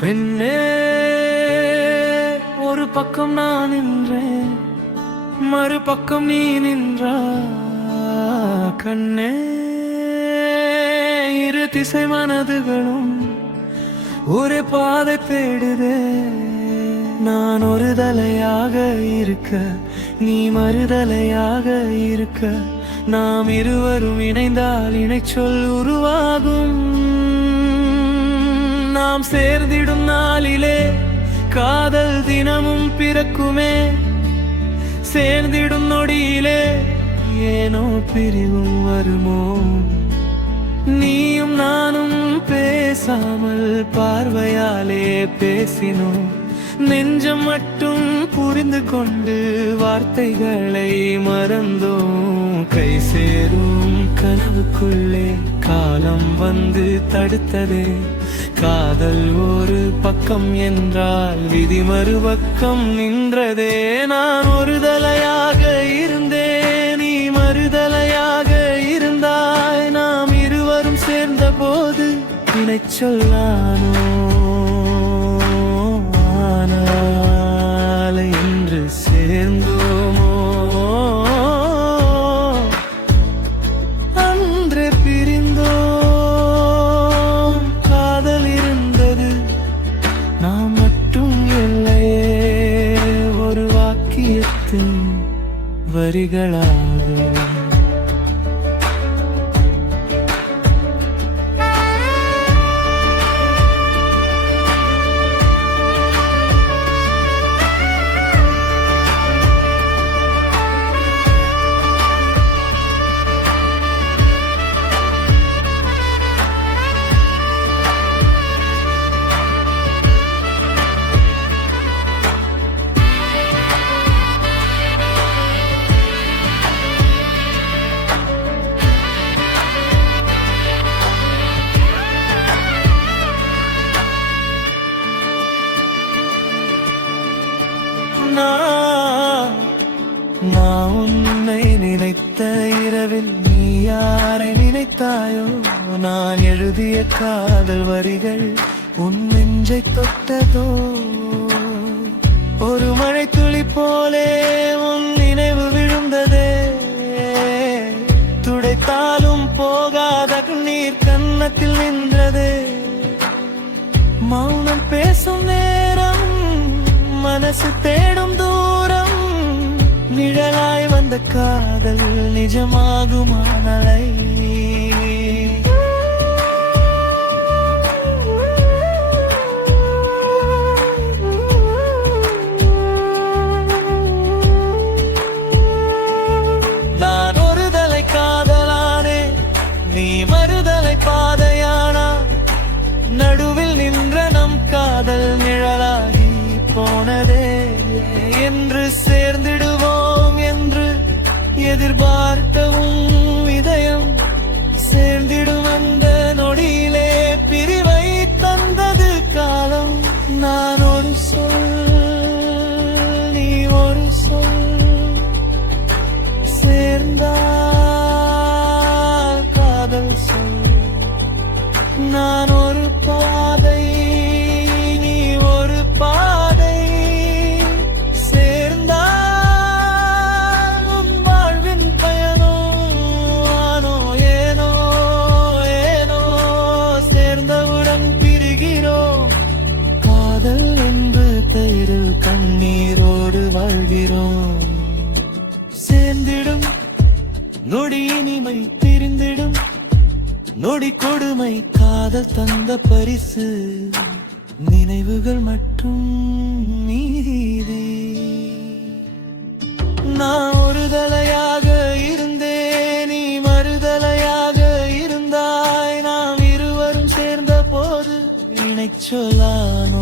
பெண்ணே, ஒரு பக்கம் நான் நின்றேன், மறுபக்கம் நீ நின்றா. கண்ணே, இரு திசை மனதுகளும் ஒரே பாதை தேடுதே. நான் ஒரு தலையாக இருக்க, நீ மறுதலையாக இருக்க, நாம் இருவரும் இணைந்தால் இணைச்சொல் உருவாகும். நாம் சேர்ந்திடும் நாளிலே காதல் தினமும் பிறக்குமே. சேர்ந்திடும் நொடியிலே ஏனோ பிரிவும் வருமோ. நீயும் நானும் பேசாமல் பார்வையாலே பேசினோம். நெஞ்சம் மட்டும் புரிந்து கொண்டு வார்த்தைகளை மறந்தோம். கை சேரும் கனவுக்குள்ளே காலம் வந்து தடுத்ததே. காதல் ஒரு பக்கம் என்றால் விதி மறுபக்கம் நின்றதே. நான் ஒரு தலையாக இருந்தேன், நீ மறுதலையாக இருந்தாய். நாம் இருவரும் சேர்ந்த போது இணை சொல்லானோ. ஆனால் இன்று சேர்ந்தோமோ, அன்று பிரிந்தோம். காதல் இருந்தது, நாம் மட்டும் இல்லையே. ஒரு வாக்கியத்தின் வரிகளாக நான் உன்னை நினைத்த இரவில் நீ யாரை நினைத்தாயோ. நான் எழுதிய காதல் வரிகள் உன் நெஞ்சை தொட்டதோ. ஒரு மழை துளி போலே உன் நினைவு விழுந்ததே. துடைத்தாலும் போகாத கண்ணீர் கன்னத்தில் நின்றதே. மௌனம் பேசும் நேரம், மனசு தேடும் தூரம். நிழலாய் வந்த காதல் நிஜமாகுமானலை. நான் ஒரு தலை காதலானே, நீ மறுதலை பாதையானா. நடுவில் நின்ற நம் காதல் நிழலாகி போனதே. என்று சேர்ந்திடுவோம் என்று எதிர்பார்க்கவும் இதயம் சேர்ந்திடும். அந்த நொடியிலே பிரிவை தந்தது காலம். நான் ஒரு சொல், நீ ஒரு சொல். சேர்ந்தால் காதல் சொல். நான் ஒரு பாதை, நீ ஒரு பாதை. சேர்ந்தால் உன் வாழ்வின் பயனோ ஆனோ ஏனோ ஏனோ. சேர்ந்தவுடன் பிரிகிறோம். காதல் என்று தயிரில் கண்ணீரோடு வாழ்கிறோம். சேர்ந்திடும் நொடி இனிமை பிரிந்திடும். நொடி கொடுமை காதல் தந்த பரிசு. நினைவுகள் மட்டும் மீதி. நான் ஒரு தலையாக இருந்தேன், நீ மறுதலையாக இருந்தாய். நாம் இருவரும் சேர்ந்த போது இணை சொல்லான.